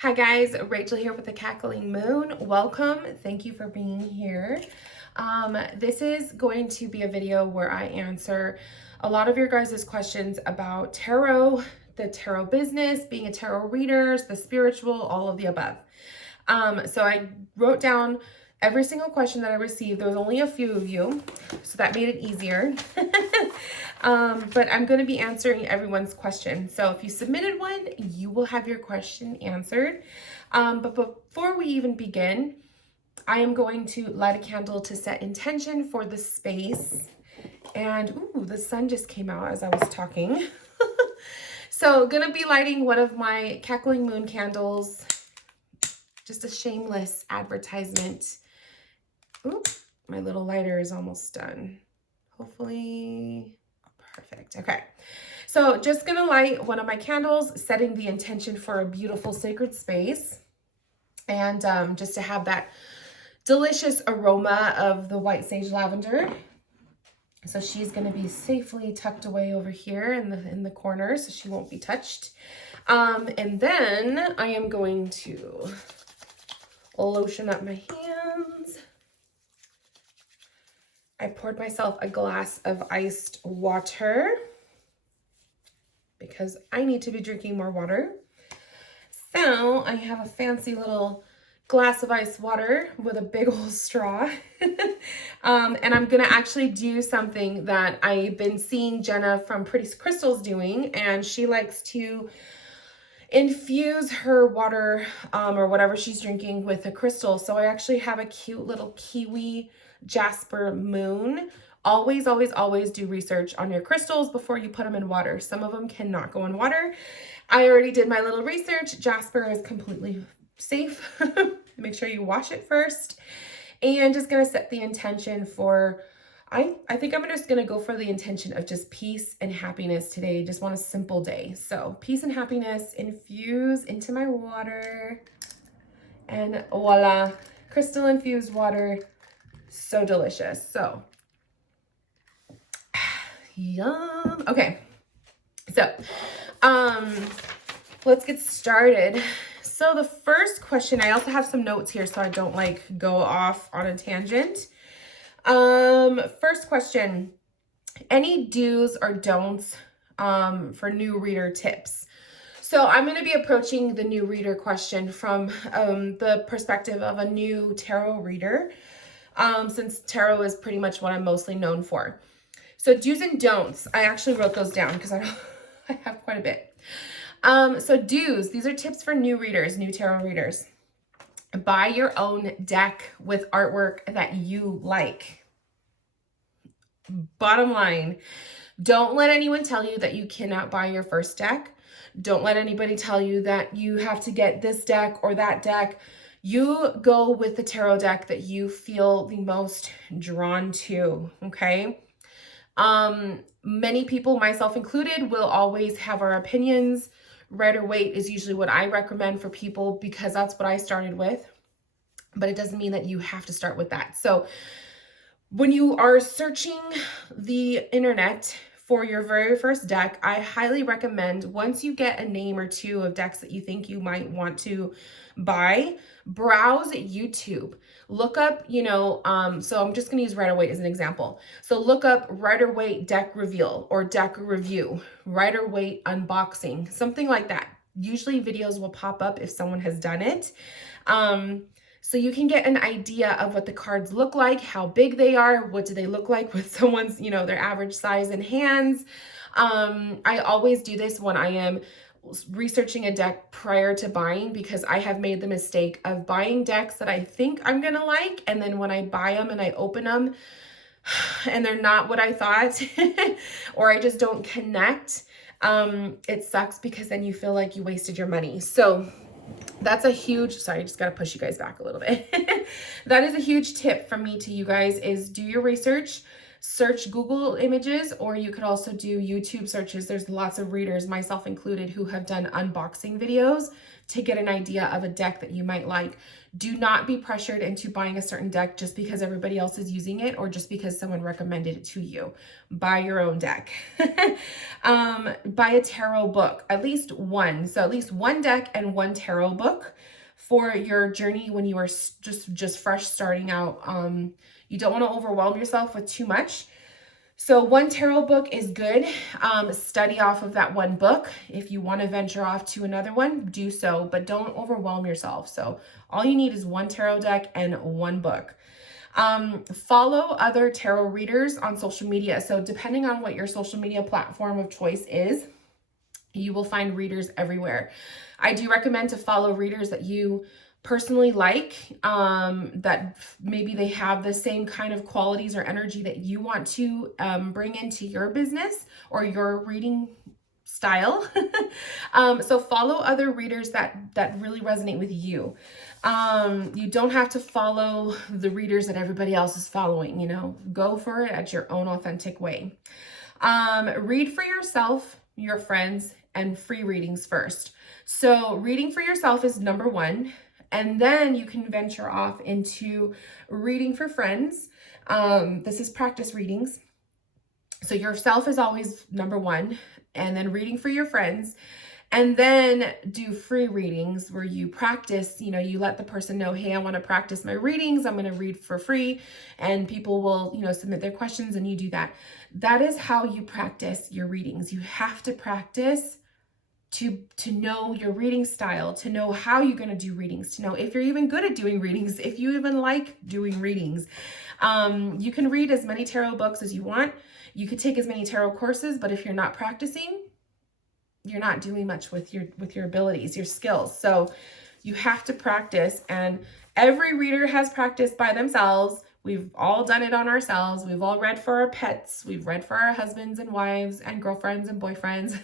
Hi guys, Rachel here with the Cackling Moon. Welcome. Thank you for being here. This is going to be a video where I answer a lot of your guys' questions about tarot, the tarot business, being a tarot reader, the spiritual, all of the above. So I wrote down every single question that I received. There was only a few of you, so that made it easier. But I'm going to be answering everyone's question. So if you submitted one, you will have your question answered. But before we even begin, I am going to light a candle to set intention for the space. And ooh, the sun just came out as I was talking. So gonna be lighting one of my Cackling Moon candles. Just a shameless advertisement. Ooh, my little lighter is almost done. Hopefully, perfect. Okay, so just gonna light one of my candles, setting the intention for a beautiful sacred space. And just to have that delicious aroma of the white sage lavender. So she's going to be safely tucked away over here in the corner, so she won't be touched. And then I am going to lotion up my hands. I poured myself a glass of iced water because I need to be drinking more water. So I have a fancy little glass of ice water with a big old straw. And I'm gonna actually do something that I've been seeing Jenna from Pretty Crystals doing, and she likes to infuse her water or whatever she's drinking with a crystal. So I actually have a cute little kiwi jasper moon. Always, always, always do research on your crystals before you put them in water. Some of them cannot go in water. I already did my little research. Jasper is completely safe. Make sure you wash it first. And just gonna set the intention for, I think I'm just gonna go for the intention of just peace and happiness today. Just want a simple day. So peace and happiness infuse into my water. And voila, crystal infused water. So delicious. So, yum. Okay, so let's get started. So the first question, I also have some notes here so I don't like go off on a tangent. First question, any do's or don'ts for new reader tips? So I'm going to be approaching the new reader question from the perspective of a new tarot reader, since tarot is pretty much what I'm mostly known for. So do's and don'ts, I actually wrote those down because I have quite a bit. So do's, these are tips for new readers, new tarot readers. Buy your own deck with artwork that you like. Bottom line, don't let anyone tell you that you cannot buy your first deck. Don't let anybody tell you that you have to get this deck or that deck. You go with the tarot deck that you feel the most drawn to, okay? Many people, myself included, will always have our opinions. Rider Waite is usually what I recommend for people because that's what I started with, but it doesn't mean that you have to start with that. So when you are searching the internet for your very first deck, I highly recommend, once you get a name or two of decks that you think you might want to buy, browse YouTube. Look up, so I'm just going to use Rider Waite as an example. So look up Rider Waite deck reveal or deck review, Rider Waite unboxing, something like that. Usually videos will pop up if someone has done it. So you can get an idea of what the cards look like, how big they are, what do they look like with someone's, their average size in hands. I always do this when I am researching a deck prior to buying, because I have made the mistake of buying decks that I think I'm gonna like, and then when I buy them and I open them and they're not what I thought or I just don't connect, it sucks because then you feel like you wasted your money. So that's a huge, sorry, I just got to push you guys back a little bit. That is a huge tip from me to you guys, is do your research. search Google images, or you could also do YouTube searches. There's lots of readers, myself included, who have done unboxing videos to get an idea of a deck that you might like. Do not be pressured into buying a certain deck just because everybody else is using it or just because someone recommended it to you. Buy your own deck. Buy a tarot book, at least one. So at least one deck and one tarot book for your journey when you are just fresh starting out. You don't want to overwhelm yourself with too much. So one tarot book is good. Study off of that one book. If you want to venture off to another one, do so, but don't overwhelm yourself. So all you need is one tarot deck and one book. Follow other tarot readers on social media. So depending on what your social media platform of choice is, you will find readers everywhere. I do recommend to follow readers that you personally like, that maybe they have the same kind of qualities or energy that you want to bring into your business or your reading style. So follow other readers that really resonate with you. You don't have to follow the readers that everybody else is following, you know, go for it at your own authentic way. Read for yourself, your friends, and free readings first. So reading for yourself is number one. And then you can venture off into reading for friends. This is practice readings. So yourself is always number one, and then reading for your friends. And then do free readings where you practice, you know, you let the person know, hey, I want to practice my readings. I'm going to read for free, and people will, you know, submit their questions and you do that. That is how you practice your readings. You have to practice to know your reading style, to know how you're going to do readings, to know if you're even good at doing readings, if you even like doing readings. You can read as many tarot books as you want. You could take as many tarot courses, but if you're not practicing, you're not doing much with your abilities, your skills. So you have to practice, and every reader has practiced by themselves. We've all done it on ourselves. We've all read for our pets. We've read for our husbands and wives and girlfriends and boyfriends.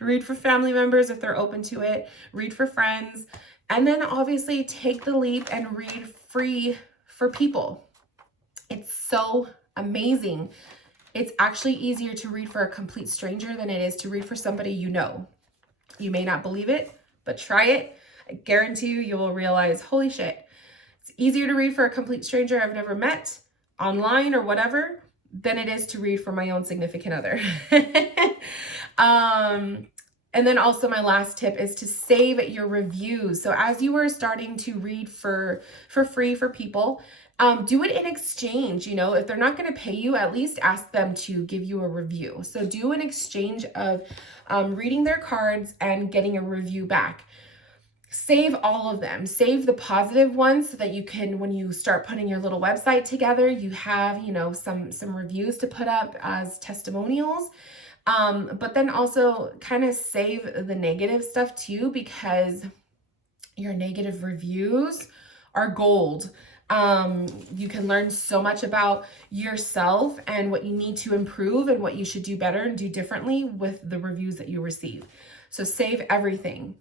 Read for family members if they're open to it. Read for friends. And then obviously take the leap and read free for people. It's so amazing. It's actually easier to read for a complete stranger than it is to read for somebody you know. You may not believe it, but try it. I guarantee you will realize, holy shit, it's easier to read for a complete stranger I've never met online or whatever than it is to read for my own significant other. And then also my last tip is to save your reviews. So as you are starting to read for free for people, do it in exchange. You know, if they're not going to pay you, at least ask them to give you a review. So do an exchange of reading their cards and getting a review back. Save all of them. Save the positive ones so that you can, when you start putting your little website together, you have, you know, some reviews to put up as testimonials. But then also kind of save the negative stuff too, because your negative reviews are gold. You can learn so much about yourself and what you need to improve and what you should do better and do differently with the reviews that you receive. So save everything.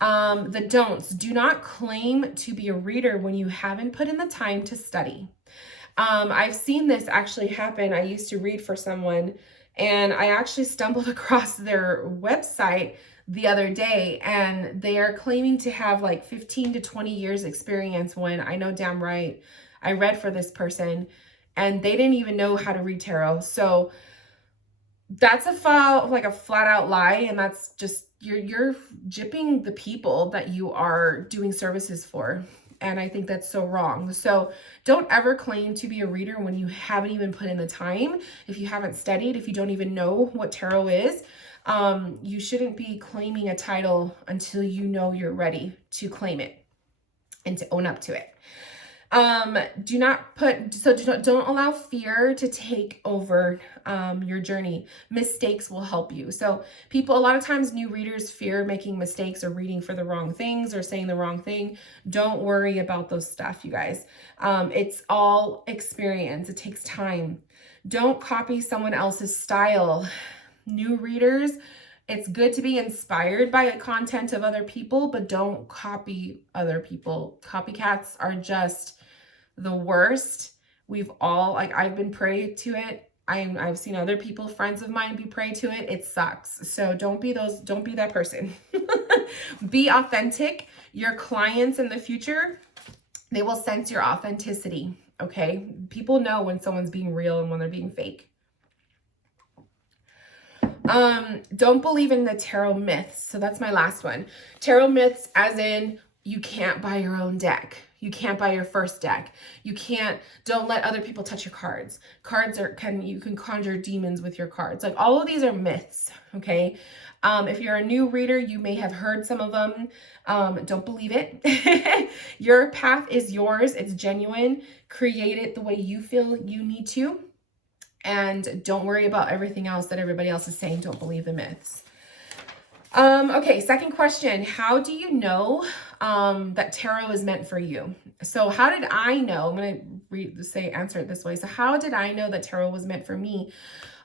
The don'ts: do not claim to be a reader when you haven't put in the time to study. I've seen this actually happen. I used to read for someone, and I actually stumbled across their website the other day, and they are claiming to have like 15 to 20 years experience when I know damn right I read for this person and they didn't even know how to read tarot. So that's a flat out lie, and that's just you're gypping the people that you are doing services for. And I think that's so wrong. So don't ever claim to be a reader when you haven't even put in the time. If you haven't studied, if you don't even know what tarot is, you shouldn't be claiming a title until you know you're ready to claim it and to own up to it. Don't allow fear to take over your journey. Mistakes will help you. So a lot of times new readers fear making mistakes or reading for the wrong things or saying the wrong thing. Don't worry about those stuff, you guys. It's all experience. It takes time. Don't copy someone else's style. New readers, it's good to be inspired by the content of other people, but don't copy other people. Copycats are just the worst. We've all, like, I've been prey to it. I've seen other people, friends of mine, be prey to it. It sucks. So don't be that person. Be authentic. Your clients in the future, they will sense your authenticity. Okay. People know when someone's being real and when they're being fake. Don't believe in the tarot myths. So that's my last one. Tarot myths, as in, you can't buy your own deck. You can't buy your first deck. Don't let other people touch your cards. You can conjure demons with your cards. Like, all of these are myths, okay? If you're a new reader, you may have heard some of them. Don't believe it. Your path is yours. It's genuine. Create it the way you feel you need to. And don't worry about everything else that everybody else is saying. Don't believe the myths. Okay, second question. How do you know that tarot is meant for you? So how did I know? I'm going to answer it this way. So how did I know that tarot was meant for me?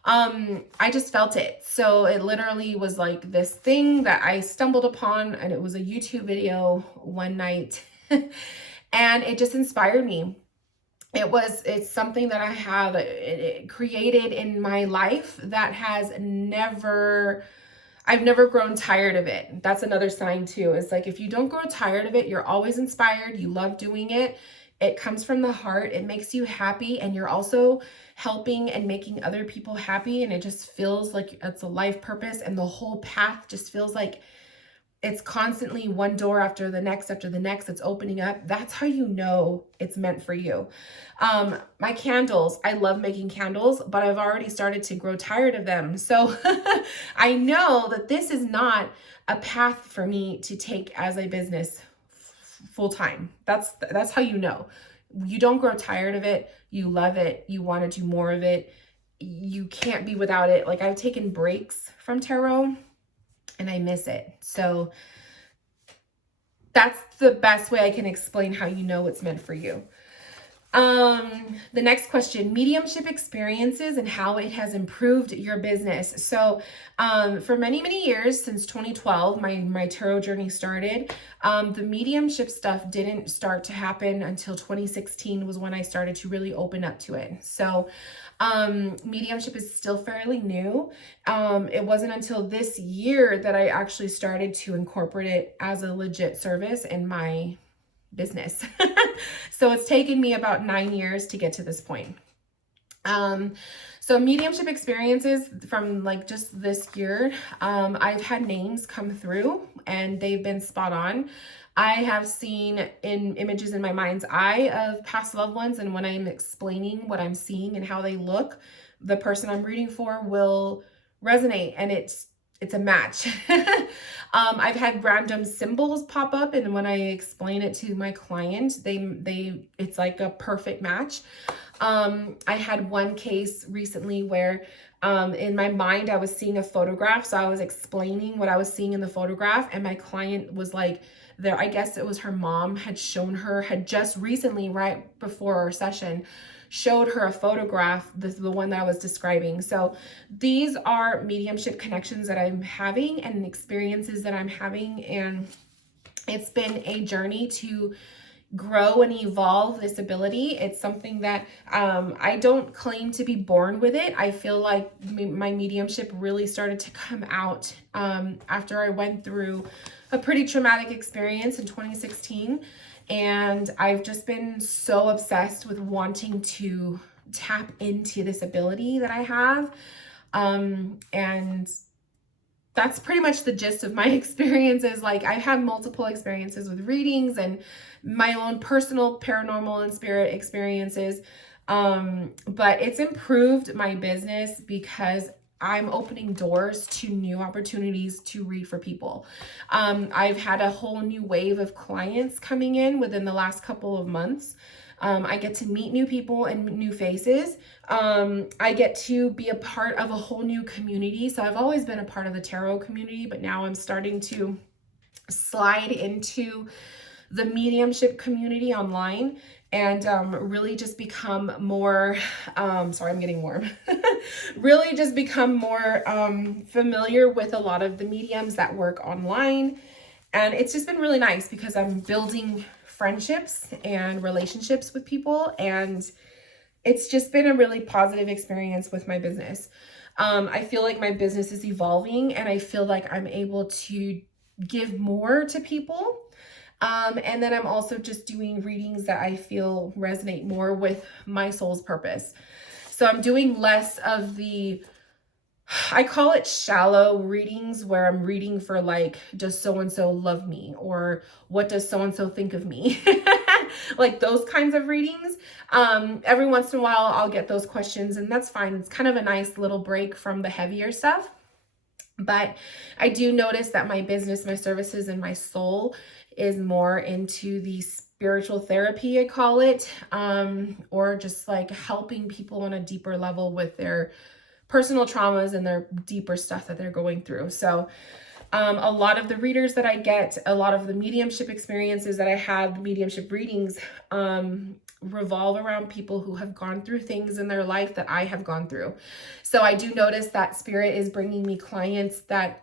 I just felt it. So it literally was like this thing that I stumbled upon, and it was a YouTube video one night and it just inspired me. It's something that I have it created in my life that I've never grown tired of it. That's another sign too. It's like, if you don't grow tired of it, you're always inspired. You love doing it. It comes from the heart. It makes you happy. And you're also helping and making other people happy. And it just feels like it's a life purpose. And the whole path just feels like it's constantly one door after the next, it's opening up. That's how you know it's meant for you. My candles, I love making candles, but I've already started to grow tired of them. So I know that this is not a path for me to take as a business full time. That's how you know. You don't grow tired of it. You love it. You want to do more of it. You can't be without it. Like, I've taken breaks from tarot and I miss it. So that's the best way I can explain how you know it's meant for you. The next question, mediumship experiences and how it has improved your business. So, for many, many years, since 2012, my tarot journey started, the mediumship stuff didn't start to happen until 2016 was when I started to really open up to it. So, mediumship is still fairly new. It wasn't until this year that I actually started to incorporate it as a legit service in my business. So it's taken me about 9 years to get to this point. So mediumship experiences from like just this year, I've had names come through and they've been spot on. I have seen in images in my mind's eye of past loved ones, and when I'm explaining what I'm seeing and how they look, the person I'm reading for will resonate, and it's a match. I've had random symbols pop up, and when I explain it to my client, it's like a perfect match. I had one case recently where in my mind I was seeing a photograph, so I was explaining what I was seeing in the photograph, and my client was like, I guess it was her mom had just recently, right before our session, showed her a photograph, the one that I was describing. So these are mediumship connections that I'm having and experiences that I'm having, and it's been a journey to grow and evolve this ability. It's something that I don't claim to be born with it. I feel like my mediumship really started to come out after I went through a pretty traumatic experience in 2016. And I've just been so obsessed with wanting to tap into this ability that I have. And that's pretty much the gist of my experiences. Like, I've had multiple experiences with readings and my own personal paranormal and spirit experiences. But it's improved my business because I'm opening doors to new opportunities to read for people. I've had a whole new wave of clients coming in within the last couple of months. I get to meet new people and new faces. I get to be a part of a whole new community. So I've always been a part of the tarot community, but now I'm starting to slide into the mediumship community online and really just become more, sorry, I'm getting warm, really just become more familiar with a lot of the mediums that work online. And it's just been really nice because I'm building friendships and relationships with people, and it's just been a really positive experience with my business. I feel like my business is evolving, and I feel like I'm able to give more to people. And then I'm also just doing readings that I feel resonate more with my soul's purpose. So I'm doing less of the, I call it shallow readings, where I'm reading for like, does so-and-so love me? Or what does so-and-so think of me? Like those kinds of readings. Every once in a while I'll get those questions, and that's fine. It's kind of a nice little break from the heavier stuff. But I do notice that my business, my services, and my soul is more into the spiritual therapy, I call it, or just like helping people on a deeper level with their personal traumas and their deeper stuff that they're going through. So a lot of the readers that I get, a lot of the mediumship experiences that I have, the mediumship readings, revolve around people who have gone through things in their life that I have gone through. So I do notice that spirit is bringing me clients that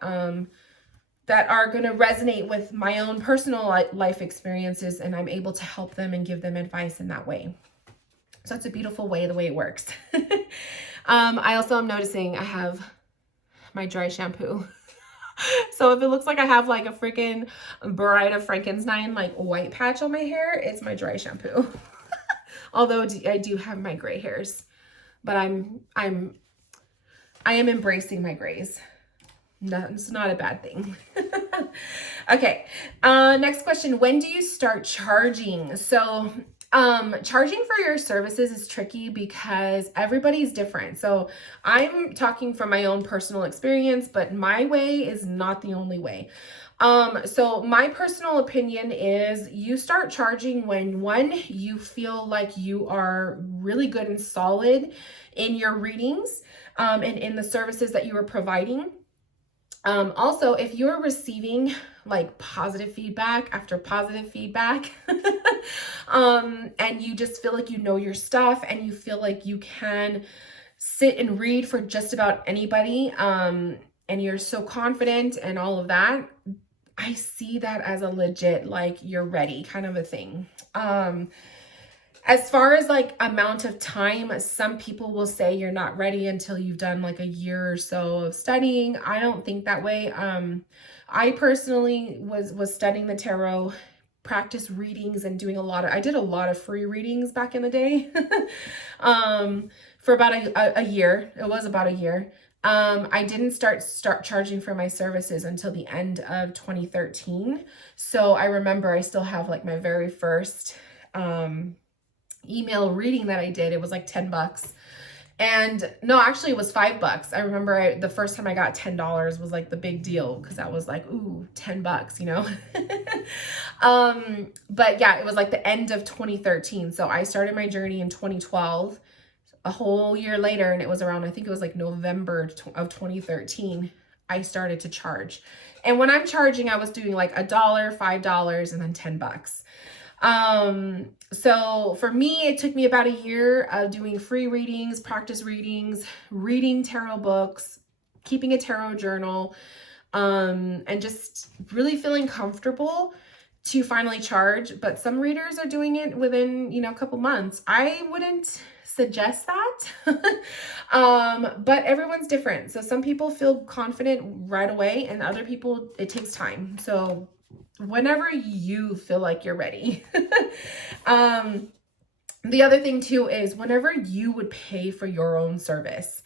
that are going to resonate with my own personal life experiences, and I'm able to help them and give them advice in that way. So it's a beautiful way, the way it works. I also am noticing I have my dry shampoo. So if it looks like I have like a freaking Bride of Frankenstein like white patch on my hair, it's my dry shampoo. Although I do have my gray hairs, but I am embracing my grays. No, it's not a bad thing. Okay. Next question. When do you start charging? So charging for your services is tricky because everybody's different. So I'm talking from my own personal experience, but my way is not the only way. So my personal opinion is you start charging when, one, you feel like you are really good and solid in your readings, and in the services that you are providing. Also, if you're receiving like positive feedback after positive feedback, and you just feel like you know your stuff and you feel like you can sit and read for just about anybody, and you're so confident and all of that, I see that as a legit, like, you're ready kind of a thing. As far as like amount of time, some people will say you're not ready until you've done like a year or so of studying. I don't think that way. I personally was studying the tarot, practice readings, and doing I did a lot of free readings back in the day. For about a year. It was about a year. I didn't start charging for my services until the end of 2013. So I remember I still have like my very first email reading that I did. It was like $10. And no, actually it was $5. I remember the first time I got $10 was like the big deal, because that was like, ooh, $10, you know? But yeah, it was like the end of 2013. So I started my journey in 2012, a whole year later, and it was around, I think it was like November of 2013, I started to charge. And when I'm charging, I was doing like $1, $5, and then $10. So for me, it took me about a year of doing free readings, practice readings, reading tarot books, keeping a tarot journal, and just really feeling comfortable to finally charge. But some readers are doing it within, a couple months. I wouldn't suggest that. But everyone's different. So some people feel confident right away, and other people, it takes time. So whenever you feel like you're ready. The other thing too is whenever you would pay for your own service.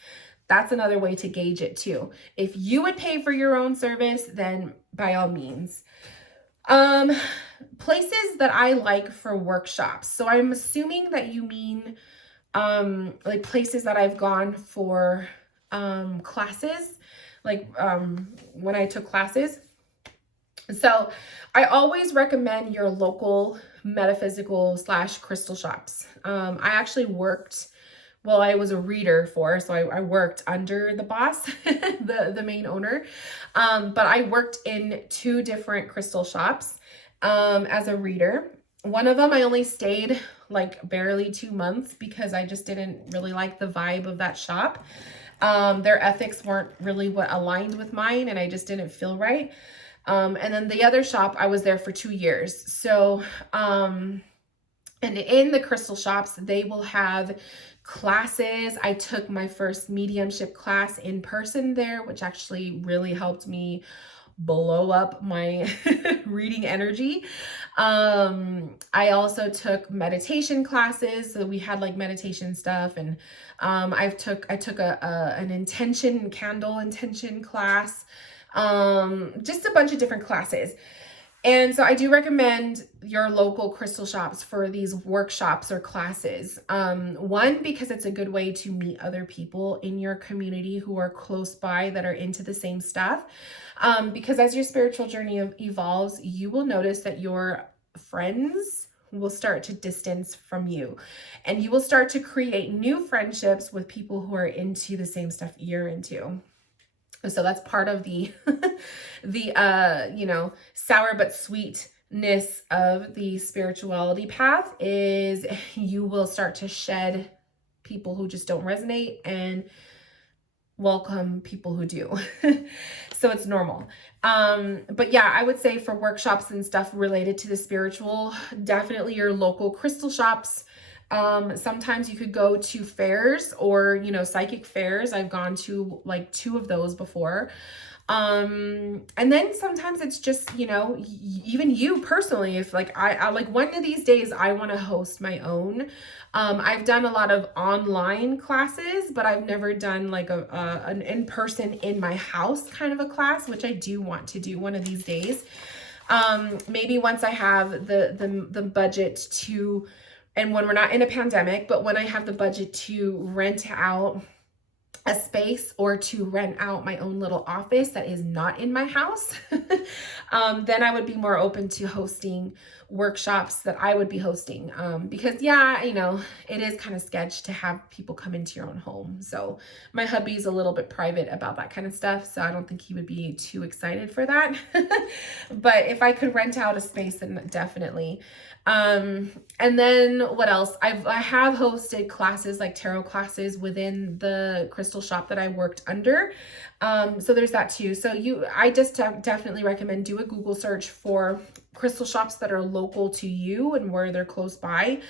That's another way to gauge it too. If you would pay for your own service, then by all means. Places that I like for workshops. So I'm assuming that you mean like places that I've gone for classes, like when I took classes. So I always recommend your local metaphysical / crystal shops. I actually worked, well, I was a reader so I worked under the boss, the main owner. But I worked in 2 different crystal shops as a reader. One of them I only stayed like barely 2 months because I just didn't really like the vibe of that shop. Their ethics weren't really what aligned with mine, and I just didn't feel right. And then the other shop, I was there for 2 years. So, and in the crystal shops, they will have classes. I took my first mediumship class in person there, which actually really helped me blow up my reading energy. I also took meditation classes. So we had like meditation stuff, and I took an candle intention class. Just a bunch of different classes. And so I do recommend your local crystal shops for these workshops or classes. One, because it's a good way to meet other people in your community who are close by that are into the same stuff. Because as your spiritual journey evolves, you will notice that your friends will start to distance from you, and you will start to create new friendships with people who are into the same stuff you're into. So that's part of the sour but sweetness of the spirituality path, is you will start to shed people who just don't resonate and welcome people who do. So it's normal. But yeah, I would say for workshops and stuff related to the spiritual, definitely your local crystal shops. Sometimes you could go to fairs or, psychic fairs. I've gone to like 2 of those before. And then sometimes it's just, even you personally, if like I like one of these days I want to host my own. I've done a lot of online classes, but I've never done like an in-person in my house kind of a class, which I do want to do one of these days. Maybe once I have the budget to, and when we're not in a pandemic, but when I have the budget to rent out a space or to rent out my own little office that is not in my house, then I would be more open to hosting workshops that I would be hosting. Because yeah, it is kind of sketch to have people come into your own home. So my hubby's a little bit private about that kind of stuff, so I don't think he would be too excited for that. But if I could rent out a space, then definitely. And then what else? I have hosted classes, like tarot classes, within the crystal shop that I worked under. So there's that too. So I just definitely recommend do a Google search for crystal shops that are local to you and where they're close by.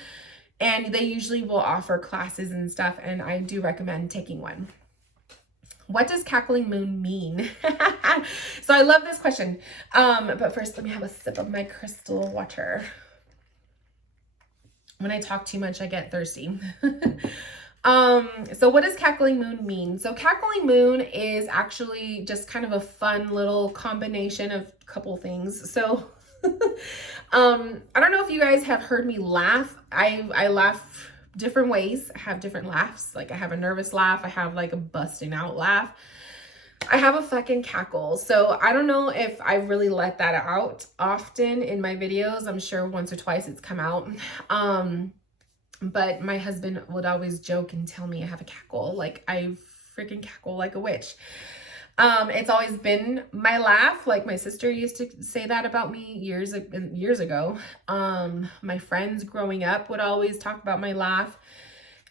And they usually will offer classes and stuff. And I do recommend taking one. What does cackling moon mean? So I love this question. But first, let me have a sip of my crystal water. When I talk too much, I get thirsty. So what does cackling moon mean? So cackling moon is actually just kind of a fun little combination of a couple things. So I don't know if you guys have heard me laugh. I laugh different ways. I have different laughs. Like I have a nervous laugh. I have like a busting out laugh. I have a fucking cackle. So I don't know if I really let that out often in my videos. I'm sure once or twice it's come out. But my husband would always joke and tell me I have a cackle. Like I freaking cackle like a witch. It's always been my laugh. Like my sister used to say that about me years ago. My friends growing up would always talk about my laugh.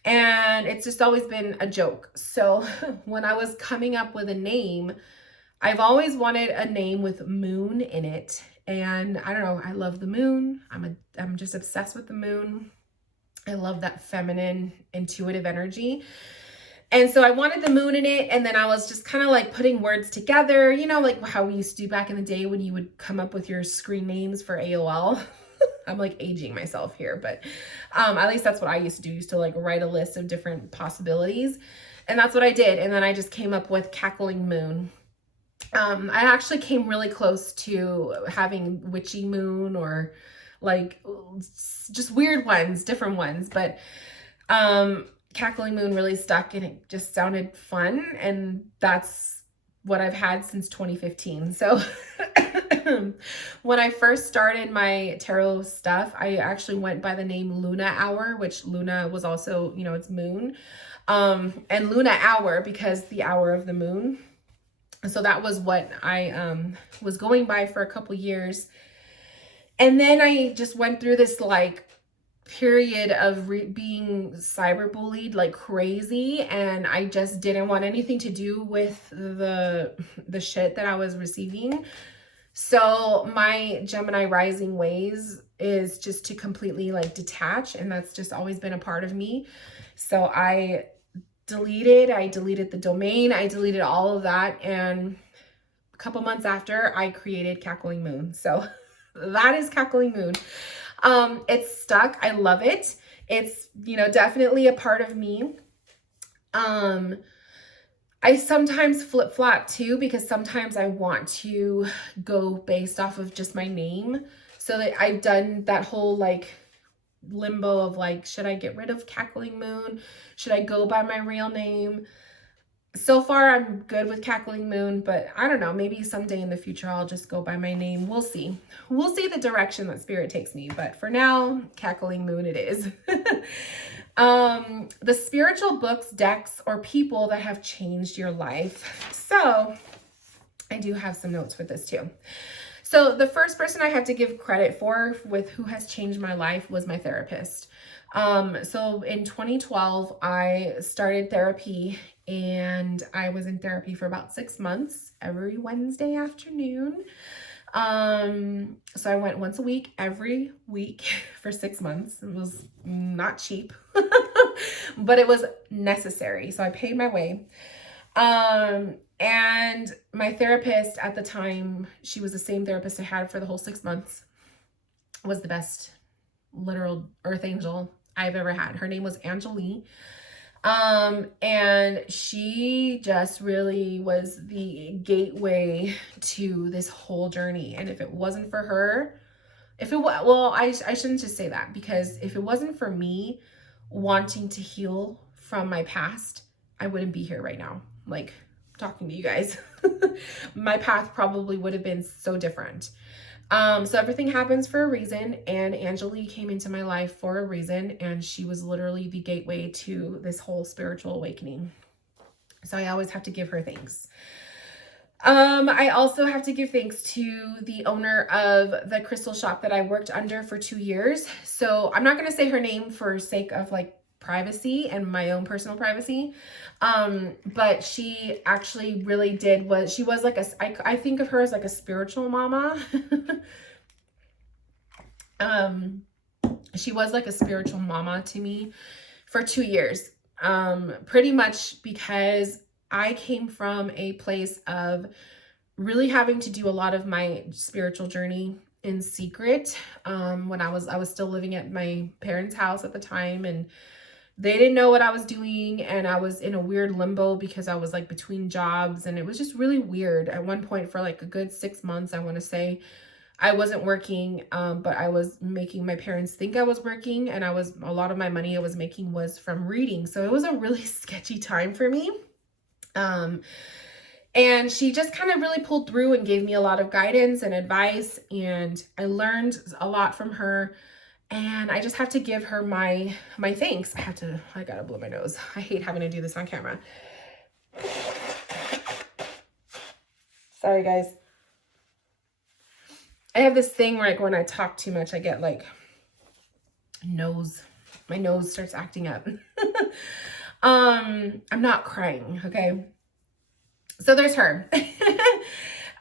And it's just always been a joke. So when I was coming up with a name, I've always wanted a name with moon in it. And I don't know, I love the moon. I'm just obsessed with the moon. I love that feminine, intuitive energy. And so I wanted the moon in it. And then I was just kind of like putting words together, like how we used to do back in the day when you would come up with your screen names for AOL. I'm like aging myself here, but at least that's what I used to do. I used to like write a list of different possibilities, and that's what I did. And then I just came up with cackling moon. I actually came really close to having witchy moon or like just weird ones, different ones, but cackling moon really stuck and it just sounded fun. And that's what I've had since 2015. So when I first started my tarot stuff, I actually went by the name Luna Hour, which Luna was also, it's moon. And Luna Hour because the hour of the moon. So that was what I was going by for a couple years. And then I just went through this like period of being cyberbullied like crazy, and I just didn't want anything to do with the shit that I was receiving. So my Gemini rising ways is just to completely like detach, and that's just always been a part of me. So I deleted the domain, I deleted all of that, and a couple months after, I created Cackling Moon. So that is Cackling Moon. It's stuck. I love it. It's, you know, definitely a part of me. I sometimes flip flop too, because sometimes I want to go based off of just my name. So that I've done that whole like limbo of like, should I get rid of Cackling Moon? Should I go by my real name? So far, I'm good with Cackling Moon, but I don't know, maybe someday in the future, I'll just go by my name. We'll see. We'll see the direction that Spirit takes me, but for now, Cackling Moon it is. The spiritual books, decks, or people that have changed your life. So I do have some notes for this too. So the first person I have to give credit for with who has changed my life was my therapist. So in 2012, I started therapy, and I was in therapy for about 6 months every Wednesday afternoon. So I went once a week, every week for 6 months. It was not cheap, but it was necessary. So I paid my way. And my therapist at the time, she was the same therapist I had for the whole 6 months, was the best literal earth angel I've ever had. Her name was Angelie. And she just really was the gateway to this whole journey. And if it wasn't for her, I shouldn't just say that, because if it wasn't for me wanting to heal from my past, I wouldn't be here right now, like talking to you guys. My path probably would have been so different. So everything happens for a reason, and Angelie came into my life for a reason, and she was literally the gateway to this whole spiritual awakening. So I always have to give her thanks. I also have to give thanks to the owner of the crystal shop that I worked under for 2 years. So I'm not going to say her name for sake of like privacy and my own personal privacy. But she actually really she was like I think of her as like a spiritual mama. She was like a spiritual mama to me for 2 years. Pretty much because I came from a place of really having to do a lot of my spiritual journey in secret. When I was still living at my parents' house at the time, and they didn't know what I was doing, and I was in a weird limbo because I was like between jobs, and it was just really weird. At one point for like a good 6 months, I want to say, I wasn't working, but I was making my parents think I was working, and a lot of my money I was making was from reading. So it was a really sketchy time for me. And she just kind of really pulled through and gave me a lot of guidance and advice, and I learned a lot from her. And I just have to give her my thanks. I gotta blow my nose. I hate having to do this on camera. Sorry, guys. I have this thing where like when I talk too much, I get like my nose starts acting up. I'm not crying, okay? So there's her.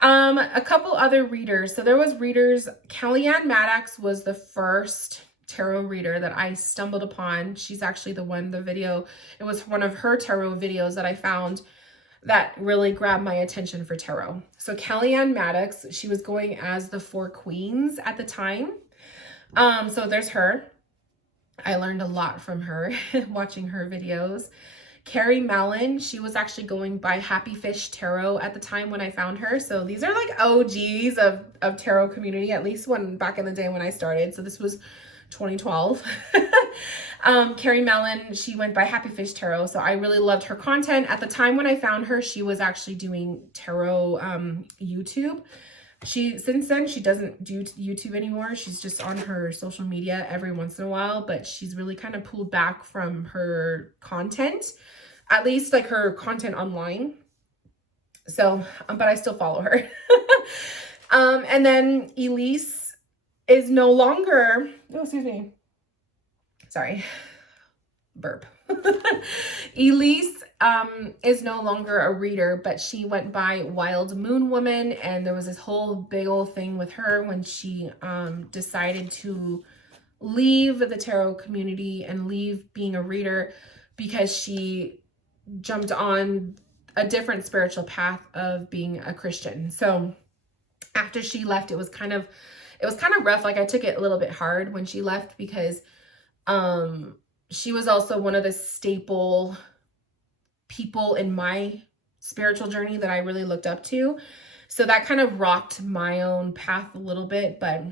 A couple other readers. So there was readers. Kellyanne Maddox was the first tarot reader that I stumbled upon. She's actually it was one of her tarot videos that I found that really grabbed my attention for tarot. So Kellyanne Maddox, she was going as the 4 Queens at the time. So there's her. I learned a lot from her watching her videos. Carrie Mallon, she was actually going by Happy Fish Tarot at the time when I found her. So these are like OGs of tarot community, at least back in the day when I started. So this was 2012. Carrie Mallon, she went by Happy Fish Tarot. So I really loved her content. At the time when I found her, she was actually doing tarot YouTube. Since then, she doesn't do YouTube anymore. She's just on her social media every once in a while, but she's really kind of pulled back from her content, at least like her content online. So, but I still follow her. And then Elise is no longer, oh, excuse me. Sorry, burp. Elise is no longer a reader, but she went by Wild Moon Woman, and there was this whole big old thing with her when she decided to leave the tarot community and leave being a reader because she jumped on a different spiritual path of being a Christian. So after she left, it was kind of rough. Like, I took it a little bit hard when she left because she was also one of the staple people in my spiritual journey that I really looked up to. So that kind of rocked my own path a little bit, but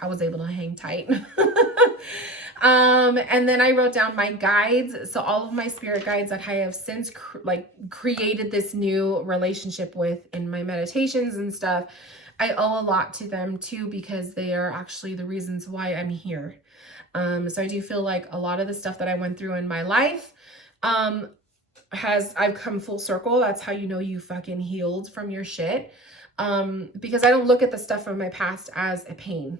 I was able to hang tight. And then I wrote down my guides. So all of my spirit guides that I have since created this new relationship with in my meditations and stuff, I owe a lot to them too, because they are actually the reasons why I'm here. So I do feel like a lot of the stuff that I went through in my life, I've come full circle. That's how you know you fucking healed from your shit. Because I don't look at the stuff from my past as a pain.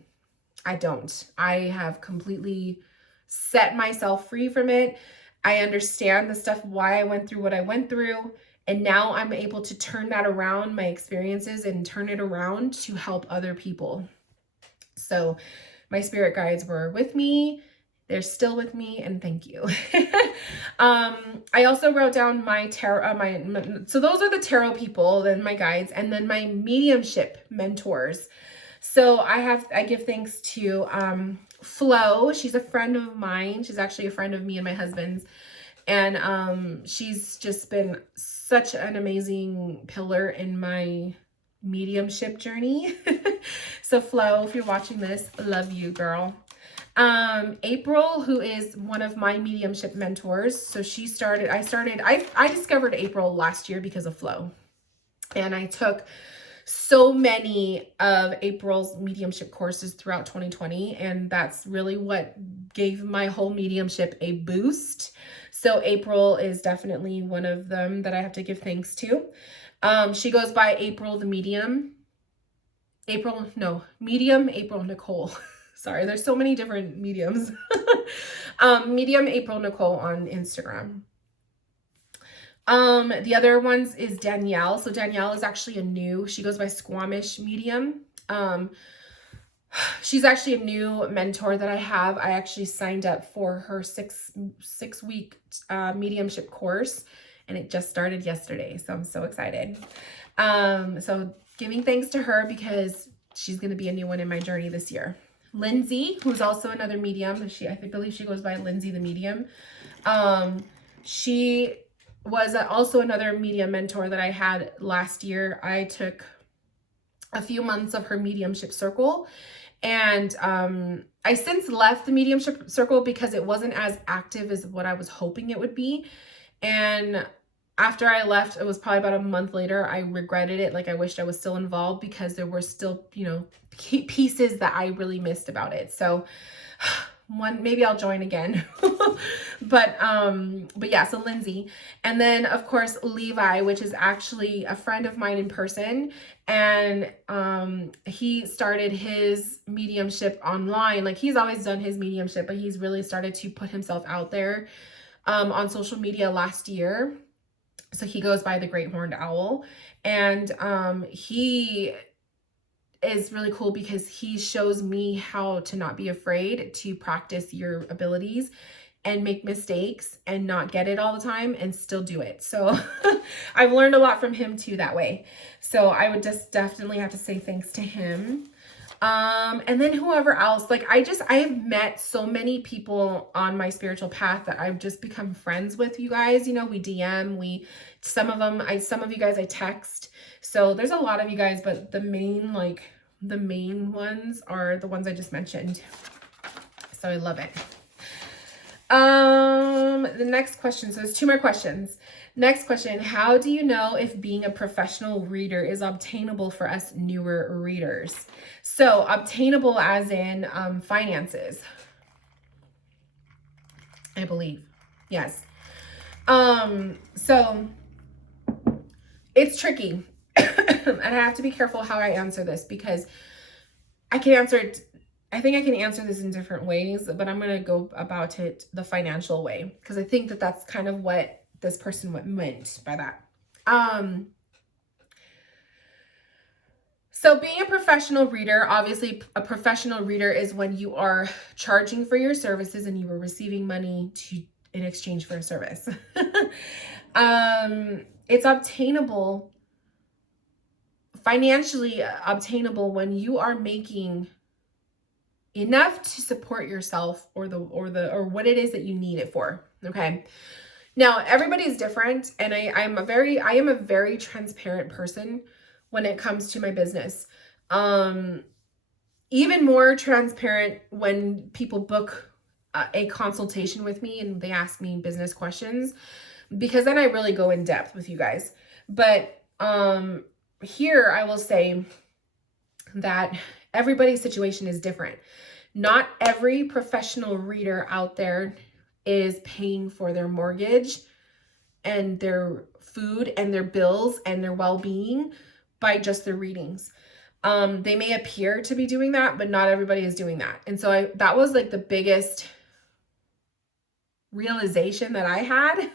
I don't. I have completely set myself free from it. I understand the stuff, why I went through what I went through. And now I'm able to turn that around, my experiences, and turn it around to help other people. So my spirit guides were with me. They're still with me, and thank you. I also wrote down my tarot, so those are the tarot people, then my guides, and then my mediumship mentors. So I give thanks to Flo. She's a friend of mine. She's actually a friend of me and my husband's. And she's just been such an amazing pillar in my mediumship journey. So Flo, if you're watching this, love you, girl. April, who is one of my mediumship mentors. So I discovered April last year because of Flo. And I took so many of April's mediumship courses throughout 2020. And that's really what gave my whole mediumship a boost. So April is definitely one of them that I have to give thanks to. She goes by April the Medium. Medium April Nicole. Sorry, there's so many different mediums. Medium April Nicole on Instagram. The other ones is Danielle. So Danielle is actually she goes by Squamish Medium. She's actually a new mentor that I have. I actually signed up for her six-week mediumship course, and it just started yesterday. So I'm so excited. So giving thanks to her because she's going to be a new one in my journey this year. Lindsay, who's also another medium. I believe she goes by Lindsay the Medium. She was also another medium mentor that I had last year. I took a few months of her mediumship circle, and I since left the mediumship circle because it wasn't as active as what I was hoping it would be. And after I left, it was probably about a month later, I regretted it. Like, I wished I was still involved because there were still, pieces that I really missed about it. So maybe I'll join again. but yeah, so Lindsay. And then of course, Levi, which is actually a friend of mine in person. And he started his mediumship online. Like, he's always done his mediumship, but he's really started to put himself out there on social media last year. So he goes by the Great Horned Owl. And he is really cool because he shows me how to not be afraid to practice your abilities and make mistakes and not get it all the time and still do it. So I've learned a lot from him too that way. So I would just definitely have to say thanks to him. And then whoever else, like, I have met so many people on my spiritual path that I've just become friends with. You guys, we DM, some of you guys I text. So there's a lot of you guys, but the main ones are the ones I just mentioned. So I love it. The next question, so there's 2 more questions. Next question, how do you know if being a professional reader is obtainable for us newer readers? So obtainable as in finances, I believe. Yes. So it's tricky. And I have to be careful how I answer this because I can answer it I think I can answer this in different ways, but I'm going to go about it the financial way, because I think that that's kind of what this person meant by that. So being a professional reader, obviously a professional reader is when you are charging for your services and you are receiving money in exchange for a service. It's obtainable, financially obtainable, when you are making enough to support yourself or what it is that you need it for. Okay. Now everybody's different, and I am a very transparent person when it comes to my business. Even more transparent when people book a consultation with me and they ask me business questions, because then I really go in depth with you guys. But here I will say that everybody's situation is different. Not every professional reader out there is paying for their mortgage and their food and their bills and their well-being by just their readings. They may appear to be doing that, but not everybody is doing that. And so that was like the biggest realization that I had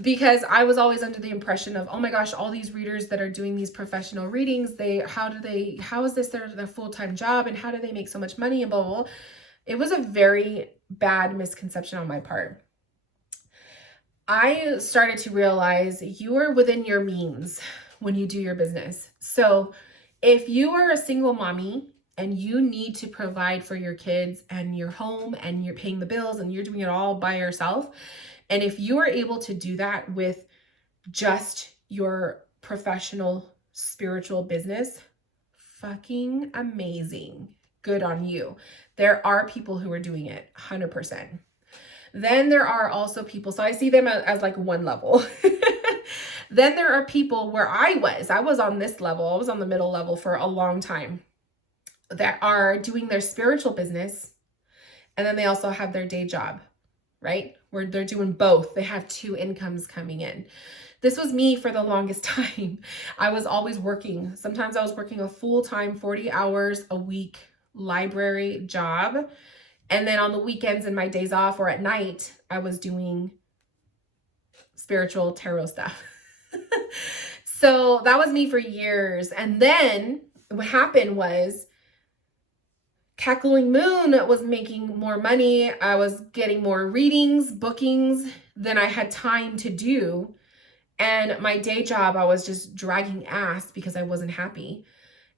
because I was always under the impression of, oh my gosh, all these readers that are doing these professional readings, how is this their full-time job, and how do they make so much money, and blah, blah, blah. It was a very bad misconception on my part. I started to realize you are within your means when you do your business. So if you are a single mommy and you need to provide for your kids and your home and you're paying the bills and you're doing it all by yourself, and if you are able to do that with just your professional spiritual business, fucking amazing. Good on you. There are people who are doing it 100%. Then there are also people, so I see them as like one level. Then there are people where I was on this level. I was on the middle level for a long time, that are doing their spiritual business. And then they also have their day job, right? Where they're doing both. They have two incomes coming in. This was me for the longest time. I was always working. Sometimes I was working a full-time 40 hours a week library job. And then on the weekends and my days off or at night, I was doing spiritual tarot stuff. So that was me for years. And then what happened was Cackling Moon was making more money. I was getting more readings, bookings than I had time to do. And my day job, I was just dragging ass because I wasn't happy.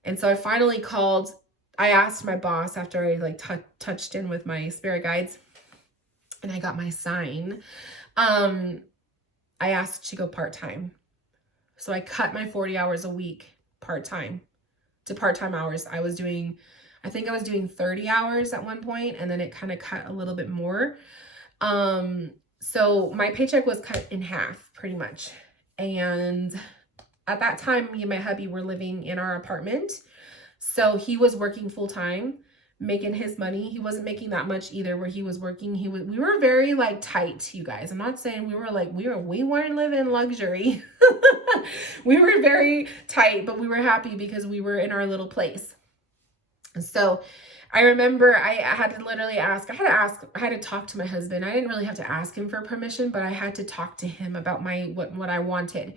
And so I finally I asked my boss after I touched in with my spirit guides and I got my sign. I asked to go part-time. So I cut my 40 hours a week part-time to part-time hours. I think I was doing 30 hours at one point, and then it kind of cut a little bit more. So my paycheck was cut in half pretty much. And at that time, me and my hubby were living in our apartment. So he was working full-time, making his money. He wasn't making that much either where he was working. We were very tight, you guys. I'm not saying we weren't living in luxury. We were very tight, but we were happy because we were in our little place. So I remember I had to talk to my husband. I didn't really have to ask him for permission, but I had to talk to him about what I wanted.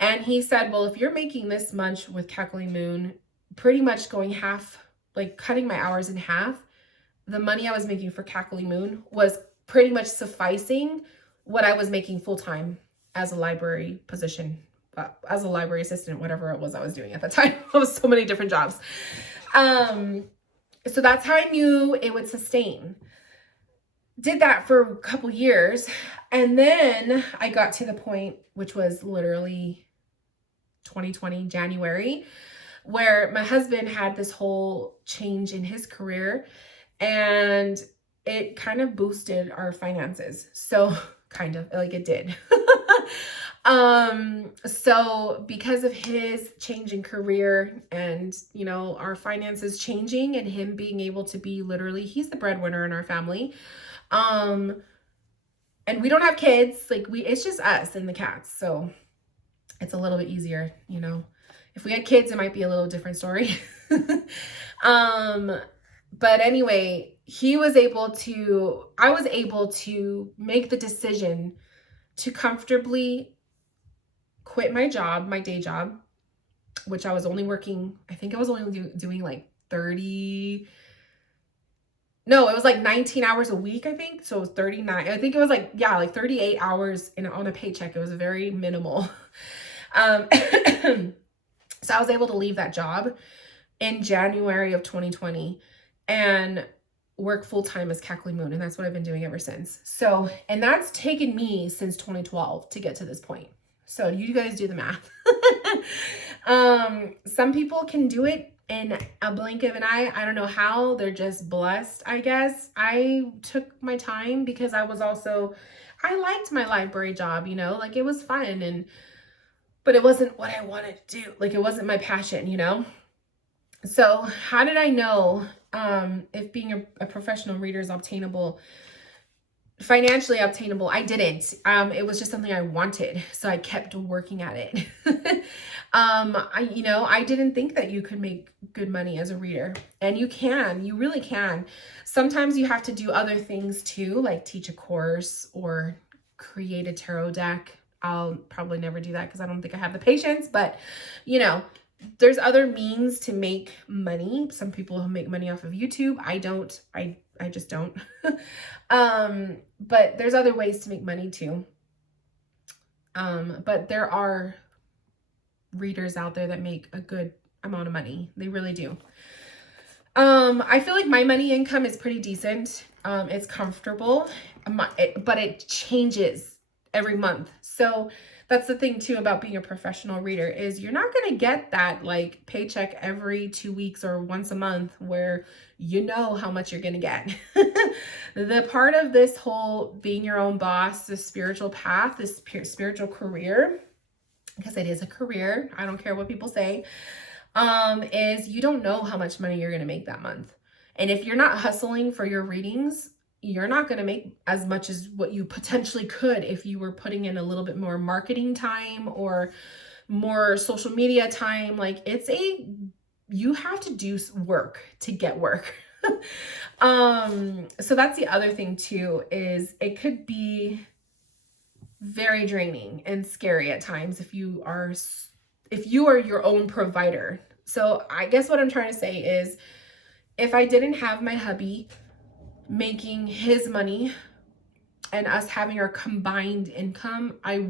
And he said, well, if you're making this much with Cackling Moon, pretty much going half, cutting my hours in half, the money I was making for Cackling Moon was pretty much sufficing what I was making full-time as a library position, as a library assistant, whatever it was I was doing at the time. It was so many different jobs. So that's how I knew it would sustain. Did that for a couple years. And then I got to the point, which was literally 2020, January, where my husband had this whole change in his career and it kind of boosted our finances. So it did. So because of his change in career and, our finances changing and him being able to be he's the breadwinner in our family. And we don't have kids, it's just us and the cats. So it's a little bit easier, If we had kids, it might be a little different story. But anyway, I was able to make the decision to comfortably quit my job, my day job, which I was only working, I think I was only doing like 30, no, it was like 19 hours a week, I think. So it was 39. I think it was like, yeah, like 38 hours on a paycheck. It was very minimal. So I was able to leave that job in January of 2020 and work full-time as Cackling Moon. And that's what I've been doing ever since. So, and that's taken me since 2012 to get to this point. So you guys do the math. Some people can do it in a blink of an eye. I don't know how. They're just blessed, I guess. I took my time because I liked my library job, you know, like it was fun, but it wasn't what I wanted to do. Like it wasn't my passion, you know? So how did I know if being a professional reader is financially obtainable? I didn't. It was just something I wanted. So I kept working at it. I didn't think that you could make good money as a reader, and you really can. Sometimes you have to do other things too, like teach a course or create a tarot deck. I'll probably never do that because I don't think I have the patience, but there's other means to make money. Some people make money off of YouTube. I don't. I just don't. But there's other ways to make money too. But there are readers out there that make a good amount of money. They really do. I feel like my money income is pretty decent. It's comfortable, but it changes every month. So that's the thing too about being a professional reader is you're not going to get that like paycheck every 2 weeks or once a month where you know how much you're going to get. The part of this whole being your own boss, this spiritual path, this spiritual career, because it is a career, I don't care what people say, is you don't know how much money you're going to make that month. And if you're not hustling for your readings, you're not going to make as much as what you potentially could if you were putting in a little bit more marketing time or more social media time. Like you have to do work to get work. So that's the other thing too, is it could be very draining and scary at times if you are your own provider. So I guess what I'm trying to say is if I didn't have my hubby making his money and us having our combined income, I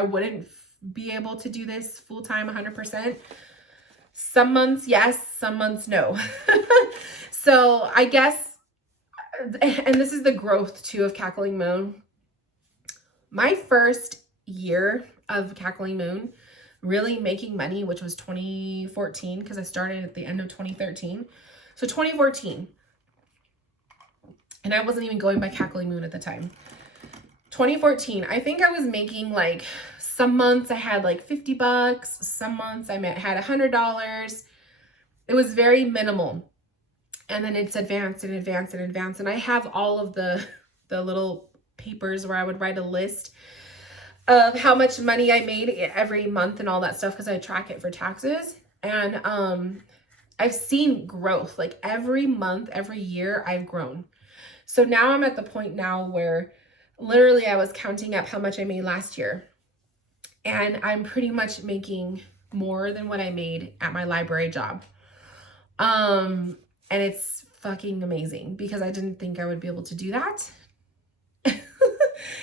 wouldn't be able to do this full-time 100%. Some months yes, some months no. So I guess, and this is the growth too of Cackling Moon. My first year of Cackling Moon really making money, which was 2014, because I started at the end of 2013. So 2014, and I wasn't even going by Cackling Moon at the time. 2014, I think I was making like, some months I had like $50, some months I had $100. It was very minimal. And then it's advanced and advanced and advanced. And I have all of the little papers where I would write a list of how much money I made every month and all that stuff, because I track it for taxes. And I've seen growth, like every month, every year I've grown. So now I'm at the point now where literally I was counting up how much I made last year. And I'm pretty much making more than what I made at my library job. And it's fucking amazing because I didn't think I would be able to do that.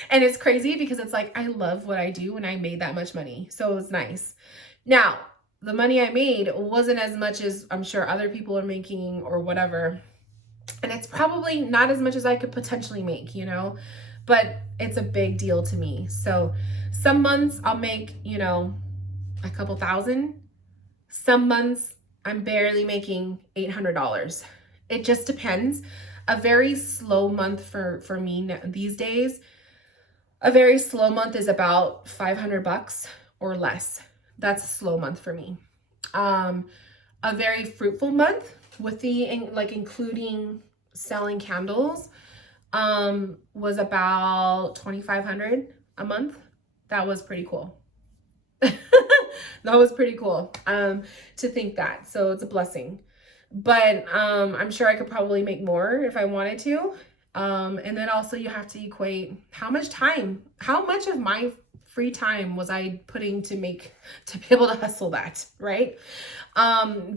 And it's crazy because it's like, I love what I do and I made that much money. So it's nice. Now, the money I made wasn't as much as I'm sure other people are making or whatever. And it's probably not as much as I could potentially make, but it's a big deal to me. So some months I'll make, a couple thousand. Some months I'm barely making $800. It just depends. A very slow month for me these days, a very slow month is about $500 or less. That's a slow month for me. A very fruitful month with including selling candles, was about $2,500 a month. That was pretty cool. That was pretty cool, to think that. So it's a blessing. but I'm sure I could probably make more if I wanted to. And then also you have to equate how much of my free time was I putting to be able to hustle that, right?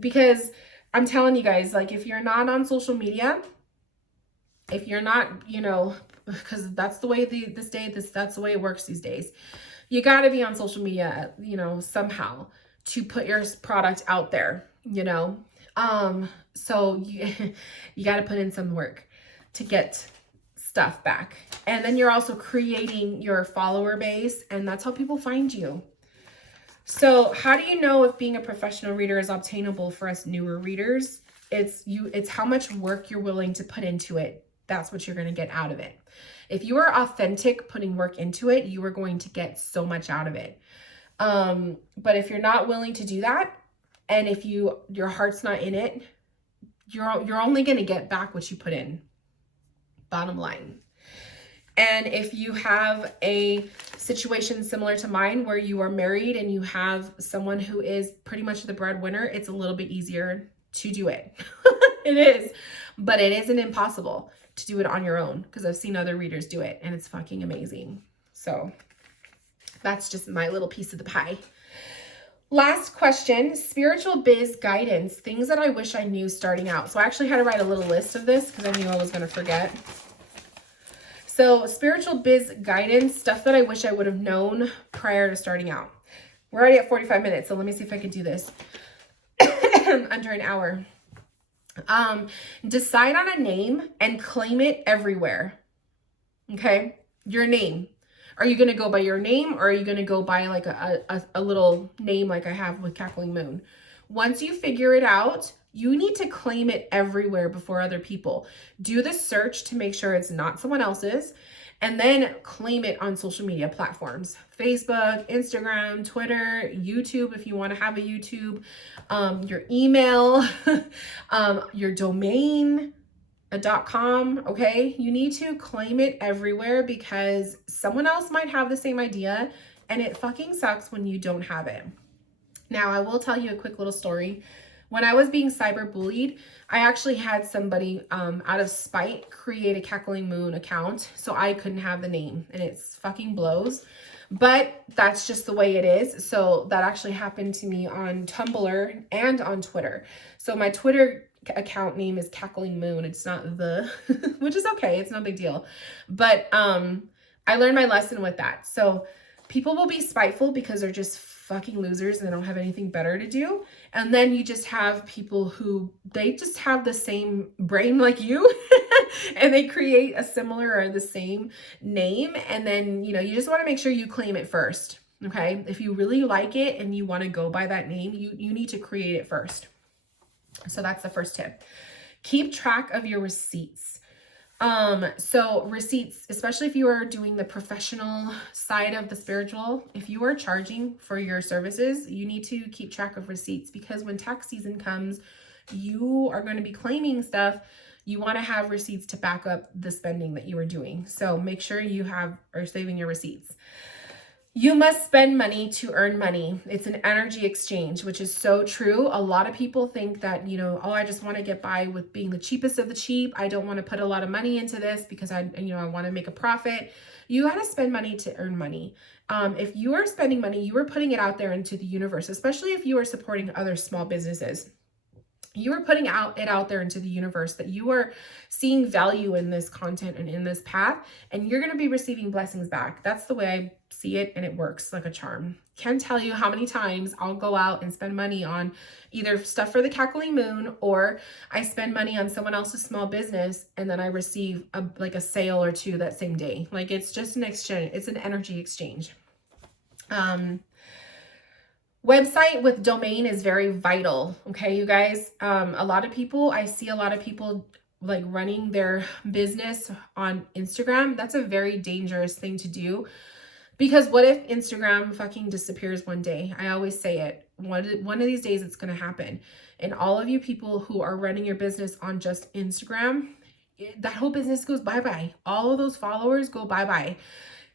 Because I'm telling you guys, like, if you're not on social media, if you're not, because that's the way that's the way it works these days. You got to be on social media, somehow to put your product out there, so you got to put in some work to get stuff back. And then you're also creating your follower base, and that's how people find you. So how do you know if being a professional reader is obtainable for us newer readers? It's how much work you're willing to put into it. That's what you're going to get out of it. If you are authentic putting work into it, you are going to get so much out of it. But if you're not willing to do that, and if your heart's not in it, you're only going to get back what you put in. Bottom line. And if you have a situation similar to mine where you are married and you have someone who is pretty much the breadwinner, it's a little bit easier to do it. It is, but it isn't impossible to do it on your own, because I've seen other readers do it and it's fucking amazing. So that's just my little piece of the pie. Last question, spiritual biz guidance, things that I wish I knew starting out. So I actually had to write a little list of this because I knew I was going to forget. So spiritual biz guidance, stuff that I wish I would have known prior to starting out. We're already at 45 minutes, so let me see if I can do this under an hour. Decide on a name and claim it everywhere. Okay, your name. Are you going to go by your name, or are you going to go by like a little name like I have with Cackling Moon? Once you figure it out, you need to claim it everywhere before other people. Do the search to make sure it's not someone else's, and then claim it on social media platforms. Facebook, Instagram, Twitter, YouTube if you want to have a YouTube, your email, your domain, .com, okay? You need to claim it everywhere because someone else might have the same idea, and it fucking sucks when you don't have it. Now, I will tell you a quick little story. When I was being cyber bullied, I actually had somebody out of spite create a Cackling Moon account so I couldn't have the name, and it's fucking blows. But that's just the way it is. So that actually happened to me on Tumblr and on Twitter. So my Twitter account name is Cackling Moon. It's not which is okay. It's no big deal. But I learned my lesson with that. So people will be spiteful because they're just fucking losers and they don't have anything better to do. And then you just have people who they just have the same brain like you and they create a similar or the same name. And then, you just want to make sure you claim it first. Okay. If you really like it and you want to go by that name, you need to create it first. So that's the first tip. Keep track of your receipts. So receipts, especially if you are doing the professional side of the spiritual, if you are charging for your services, you need to keep track of receipts, because when tax season comes, you are going to be claiming stuff. You want to have receipts to back up the spending that you are doing. So make sure you are saving your receipts. You must spend money to earn money. It's an energy exchange, which is so true. A lot of people think that, oh, I just want to get by with being the cheapest of the cheap. I don't want to put a lot of money into this because I want to make a profit. You got to spend money to earn money. If you are spending money, you are putting it out there into the universe, especially if you are supporting other small businesses. You are putting it out there into the universe that you are seeing value in this content and in this path, and you're going to be receiving blessings back. That's the way I see it, and it works like a charm. Can't tell you how many times I'll go out and spend money on either stuff for the Cackling Moon, or I spend money on someone else's small business, and then I receive a sale or two that same day. Like, it's just an exchange. It's an energy exchange. Website with domain is very vital. Okay, you guys, I see a lot of people like running their business on Instagram. That's a very dangerous thing to do, because what if Instagram fucking disappears one day? I always say it. One of these days it's going to happen. And all of you people who are running your business on just Instagram, that whole business goes bye-bye. All of those followers go bye-bye.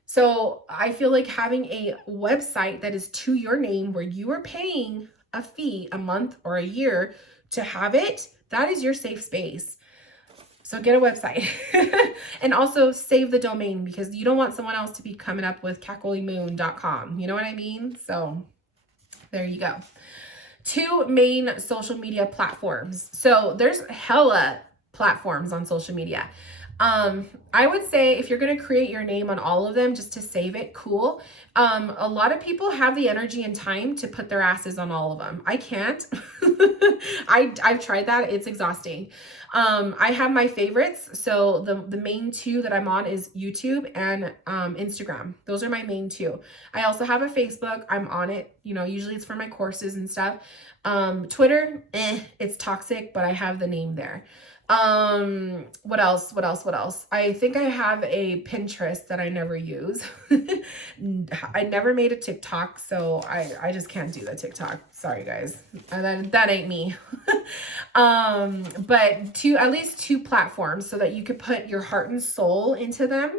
So I feel like having a website that is to your name, where you are paying a fee a month or a year to have it, That is your safe space. So get a website and also save the domain, because you don't want someone else to be coming up with cacklingmoon.com. You know what I mean? So there you go. 2 main social media platforms. So there's hella platforms on social media. I would say if you're going to create your name on all of them just to save it, cool. A lot of people have the energy and time to put their asses on all of them. I can't. I've tried that. It's exhausting. I have my favorites. So the main 2 that I'm on is YouTube and Instagram. Those are my main 2. I also have a Facebook. I'm on it. You know, usually it's for my courses and stuff. Twitter, it's toxic, but I have the name there. What else? I think I have a Pinterest that I never use. I never made a TikTok, so I just can't do the TikTok. Sorry guys. That ain't me. But at least 2 platforms so that you could put your heart and soul into them.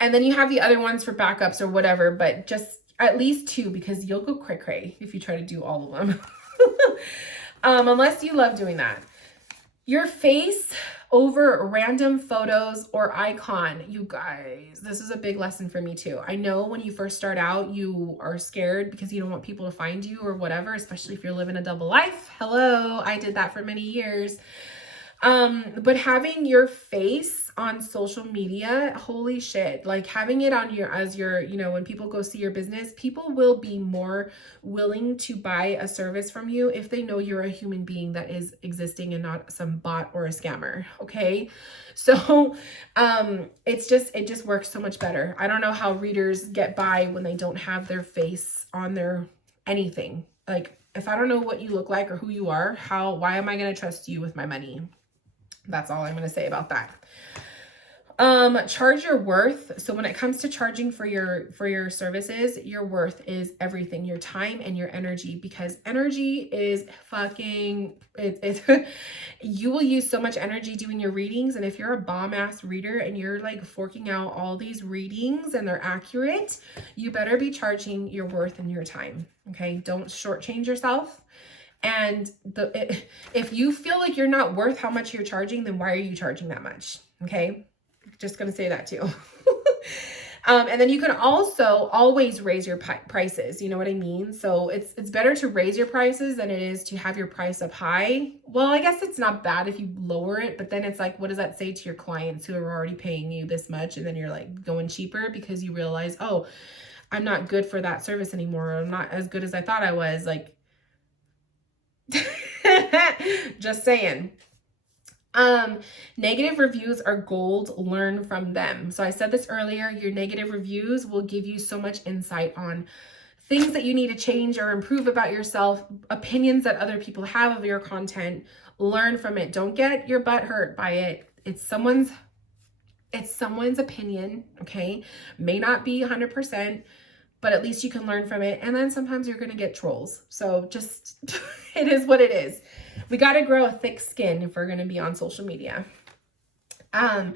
And then you have the other ones for backups or whatever, but just at least 2, because you'll go cray-cray if you try to do all of them. Unless you love doing that. Your face over random photos or icon. You guys, this is a big lesson for me too. I know when you first start out, you are scared because you don't want people to find you or whatever, especially if you're living a double life. Hello, I did that for many years. But having your face on social media, holy shit, like having it on as your, you know, when people go see your business, people will be more willing to buy a service from you if they know you're a human being that is existing and not some bot or a scammer. Okay. So, it just works so much better. I don't know how readers get by when they don't have their face on their anything. Like, if I don't know what you look like or who you are, why am I going to trust you with my money? That's all I'm going to say about that. Charge your worth. So when it comes to charging for your services, your worth is everything, your time and your energy, because energy is fucking, you will use so much energy doing your readings. And if you're a bomb ass reader and you're like forking out all these readings and they're accurate, you better be charging your worth and your time. Okay. Don't shortchange yourself. And if you feel like you're not worth how much you're charging, then why are you charging that much? Okay. Just going to say that too. And then you can also always raise your prices. You know what I mean? So it's better to raise your prices than it is to have your price up high. Well, I guess it's not bad if you lower it, but then it's like, what does that say to your clients who are already paying you this much? And then you're like going cheaper because you realize, oh, I'm not good for that service anymore. I'm not as good as I thought I was. Like, just saying. Negative reviews are gold. Learn from them. So I said this earlier, your negative reviews will give you so much insight on things that you need to change or improve about yourself, opinions that other people have of your content. Learn from it. Don't get your butt hurt by it. It's someone's opinion, okay? May not be 100%, but at least you can learn from it. And then sometimes you're going to get trolls. So just, it is what it is. We got to grow a thick skin if we're going to be on social media. And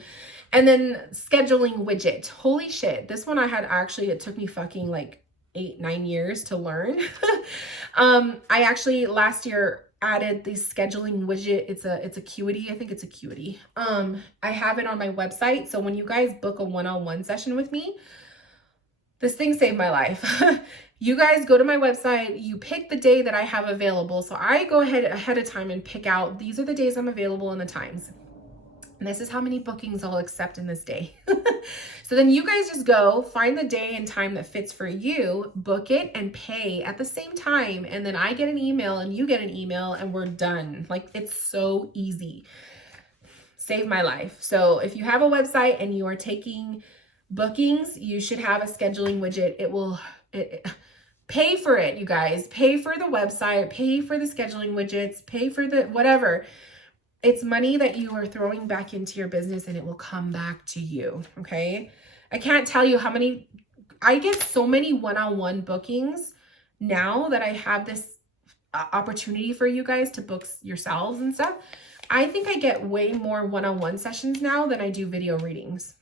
then scheduling widget. Holy shit. This one it took me fucking like 8-9 years to learn. I actually last year added the scheduling widget. It's a Acuity. I think it's Acuity. I have it on my website. So when you guys book a one-on-one session with me, this thing saved my life. You guys go to my website, you pick the day that I have available. So I go ahead of time and pick out, these are the days I'm available and the times. And this is how many bookings I'll accept in this day. So then you guys just go find the day and time that fits for you, book it and pay at the same time. And then I get an email and you get an email and we're done. Like, it's so easy. Saved my life. So if you have a website and you are taking bookings, you should have a scheduling widget. Pay for it, you guys. Pay for the website, pay for the scheduling widgets, pay for the whatever. It's money that you are throwing back into your business and it will come back to you, okay? I can't tell you how many, I get so many one-on-one bookings now that I have this opportunity for you guys to book yourselves and stuff. I think I get way more one-on-one sessions now than I do video readings.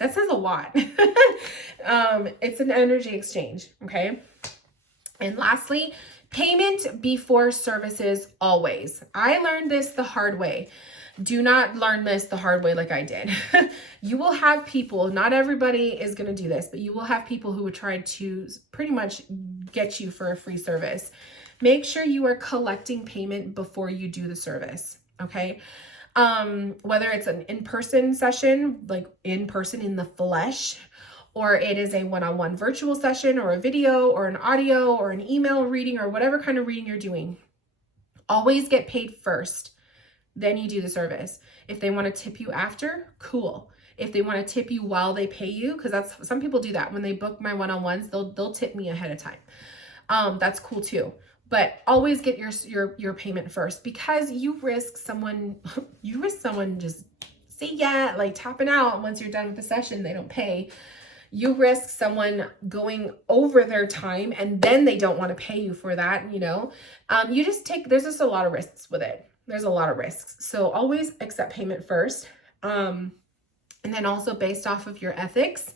That says a lot. It's an energy exchange, okay? And lastly, Payment before services always. I learned this the hard way. Do not learn this the hard way like I did. You will have people, not everybody is going to do this, but you will have people who would try to pretty much get you for a free service. Make sure you are collecting payment before you do the service, okay? Whether it's an in-person session, like in person in the flesh, or it is a one-on-one virtual session or a video or an audio or an email reading or whatever kind of reading you're doing, always get paid first. Then you do the service. If they want to tip you after, cool. If they want to tip you while they pay you, because that's, some people do that. When they book my one-on-ones, they'll tip me ahead of time. That's cool too. But always get your payment first, because you risk someone just say yeah, like tapping out once you're done with the session, they don't pay. You risk someone going over their time and then they don't want to pay you for that, you know. There's just a lot of risks with it. There's a lot of risks. So always accept payment first. And then also based off of your ethics,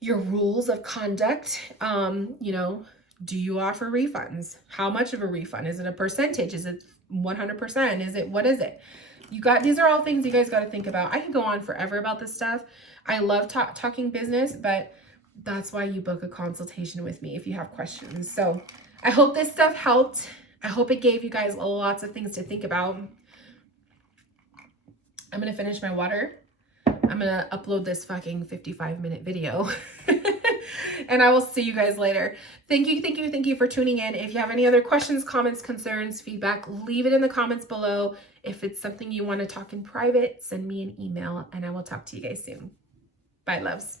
your rules of conduct, you know, do you offer refunds? How much of a refund? Is it a percentage? Is it 100%? What is it? These are all things you guys got to think about. I can go on forever about this stuff. I love talking business, but that's why you book a consultation with me if you have questions. So I hope this stuff helped. I hope it gave you guys lots of things to think about. I'm going to finish my water. I'm going to upload this fucking 55-minute video. And I will see you guys later. Thank you for tuning in. If you have any other questions, comments, concerns, feedback, leave it in the comments below. If it's something you want to talk in private, send me an email and I will talk to you guys soon. Bye, loves.